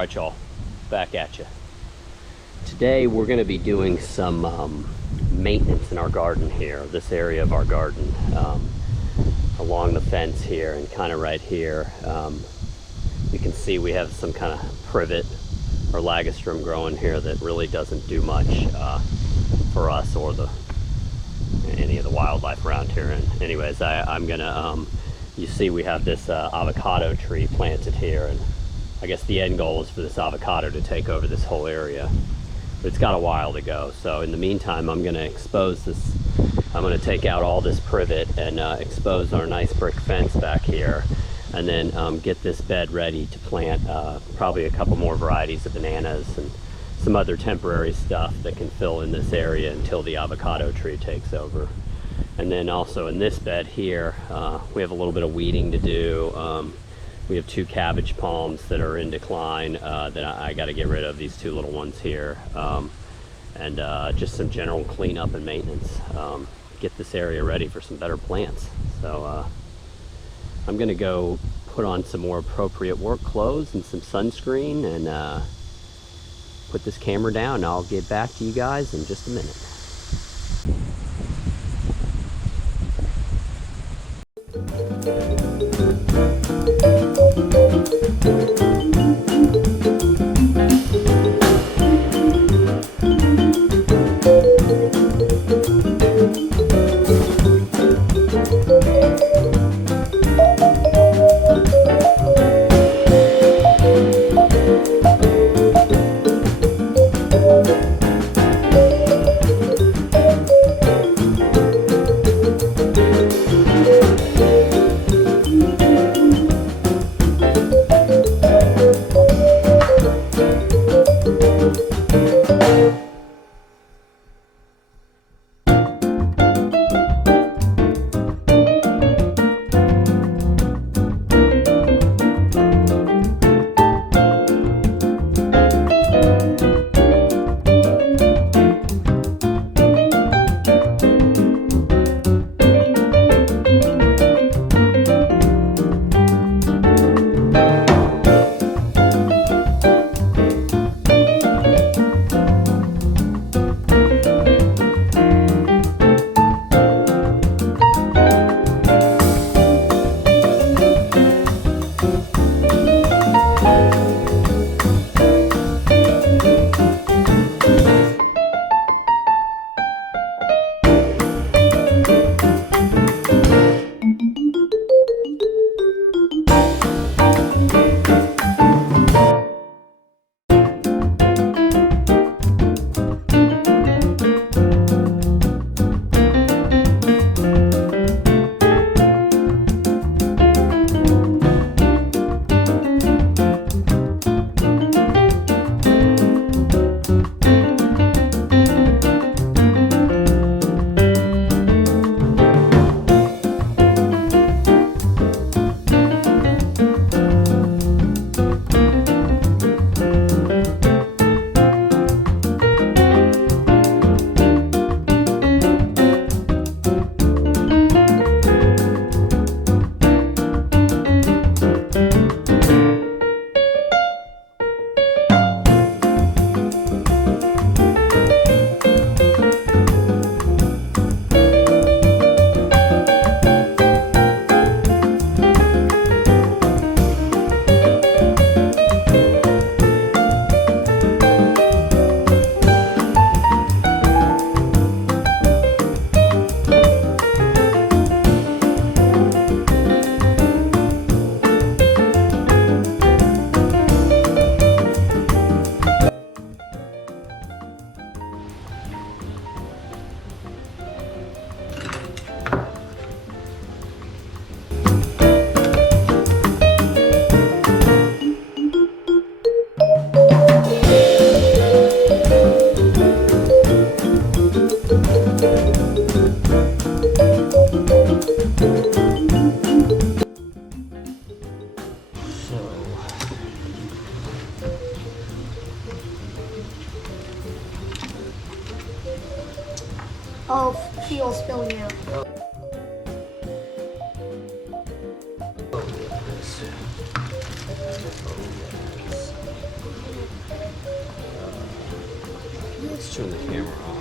Alright y'all, back at you. Today we're going to be doing some maintenance in our garden here, this area of our garden, along the fence here and kind of right here. You can see we have some kind of privet or ligustrum growing here that really doesn't do much for us or any of the wildlife around here. And anyways, I'm gonna you see we have this avocado tree planted here, and I guess the end goal is for this avocado to take over this whole area, but it's got a while to go. So in the meantime, I'm gonna expose this. I'm gonna take out all this privet and expose our nice brick fence back here, and then get this bed ready to plant probably a couple more varieties of bananas and some other temporary stuff that can fill in this area until the avocado tree takes over. And then also in this bed here, we have a little bit of weeding to do. We have 2 cabbage palms that are in decline that I got to get rid of, these 2 little ones here. And just some general cleanup and maintenance. Get this area ready for some better plants. So I'm gonna go put on some more appropriate work clothes and some sunscreen and put this camera down, and I'll get back to you guys in just a minute. Oh, fuel spilling out. turn the camera off.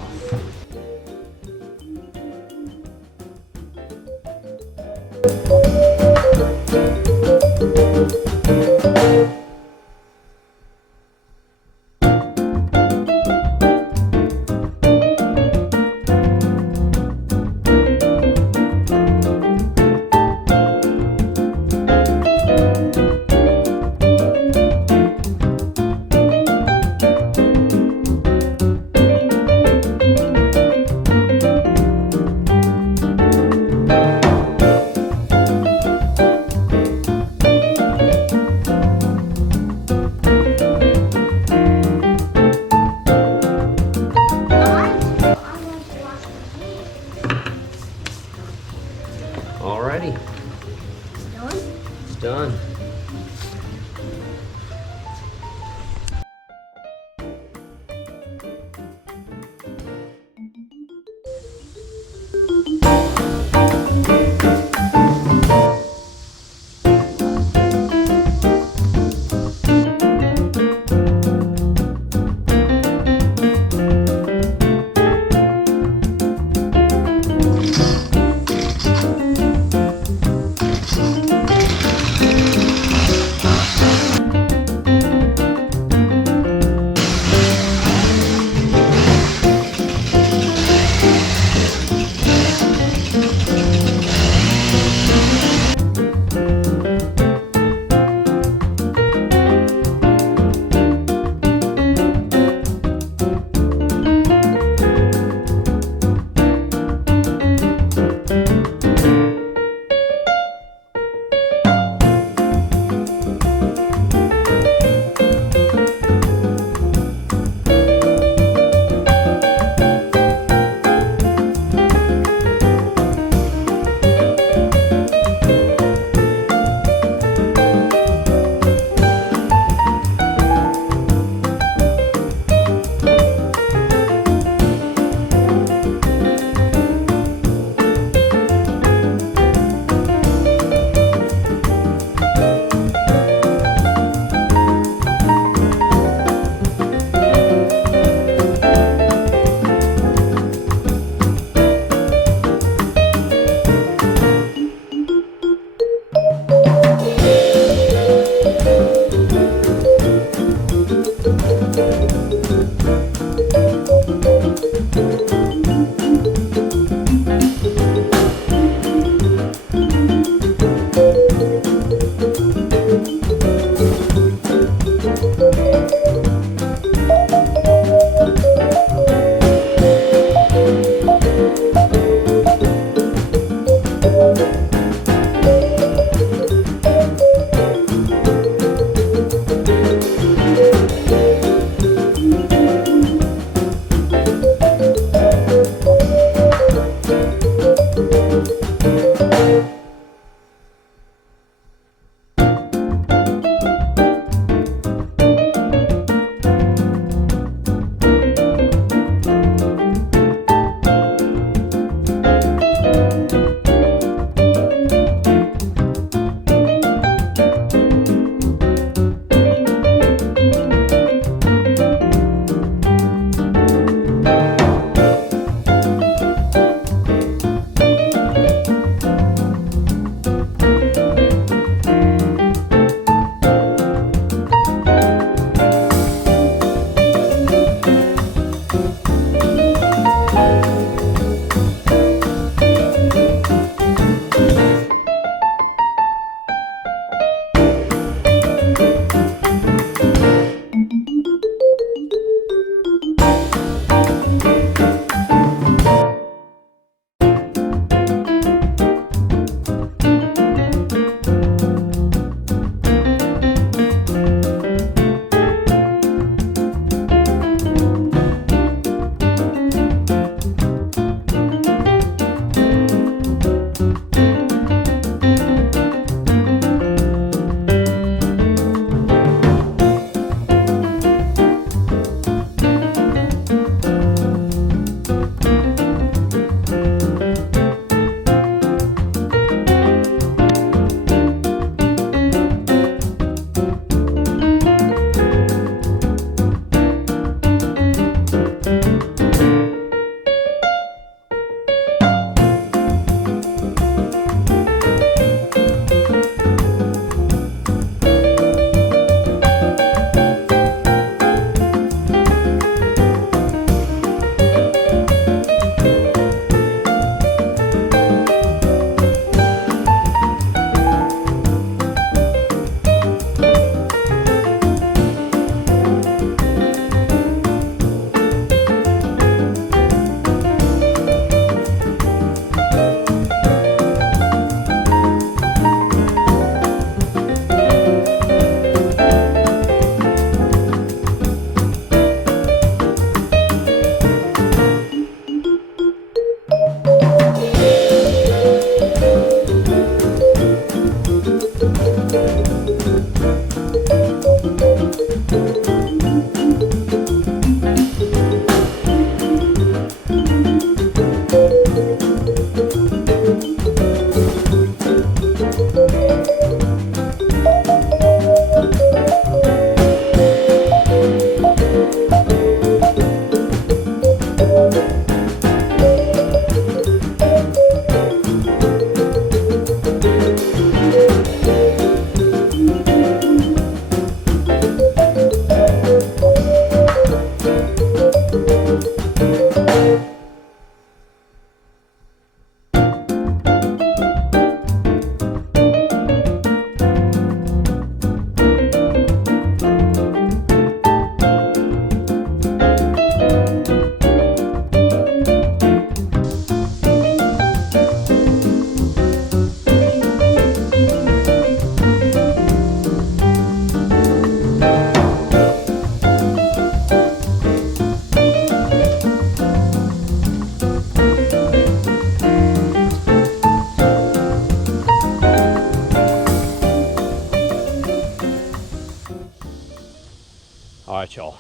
right, y'all,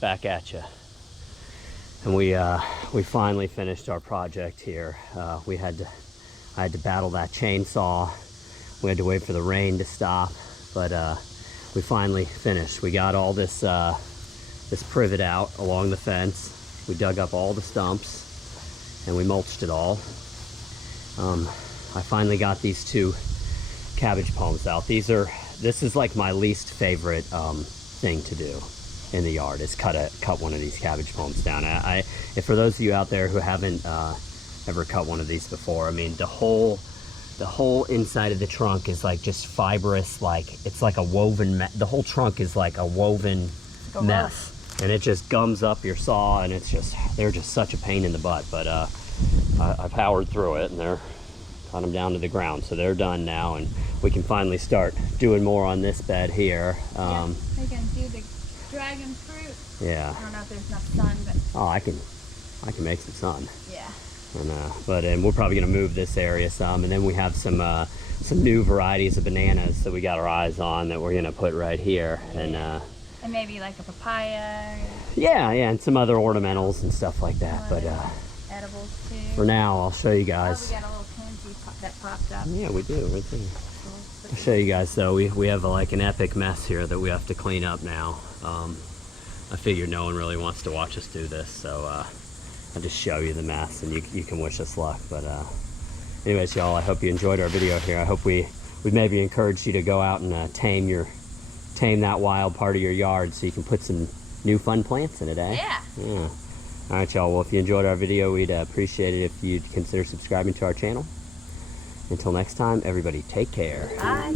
back at you. And we finally finished our project here. I had to battle that chainsaw. We had to wait for the rain to stop, but we finally finished. We got all this this privet out along the fence. We dug up all the stumps and we mulched it all. I finally got these 2 cabbage palms out. This is like my least favorite thing to do in the yard, is cut one of these cabbage palms down. If for those of you out there who haven't ever cut one of these before, I mean, the whole inside of the trunk is like just fibrous, like it's like a woven the whole trunk is like a woven mess, and it just gums up your saw, and they're just such a pain in the butt. But I powered through it, and got them down to the ground, so they're done now, and we can finally start doing more on this bed here. Yeah, they can do the dragon fruit. Yeah. I don't know if there's enough sun, but oh, I can make some sun. yeah. And we're probably gonna move this area some, and then we have some new varieties of bananas that we got our eyes on that we're gonna put right here, and maybe like a papaya. yeah, and some other ornamentals and stuff like that. But edibles too. for now, I'll show you guys. Oh, we got a little tansy that popped up. Yeah, we do. Right there. I'll show you guys though. We have like an epic mess here that we have to clean up now. I figured no one really wants to watch us do this, so I'll just show you the mess, and you can wish us luck. But anyways, y'all, I hope you enjoyed our video here. I hope we maybe encouraged you to go out and tame that wild part of your yard, so you can put some new fun plants in it, eh? Yeah. All right, y'all. Well, if you enjoyed our video, we'd appreciate it if you'd consider subscribing to our channel. Until next time, everybody, take care. Bye.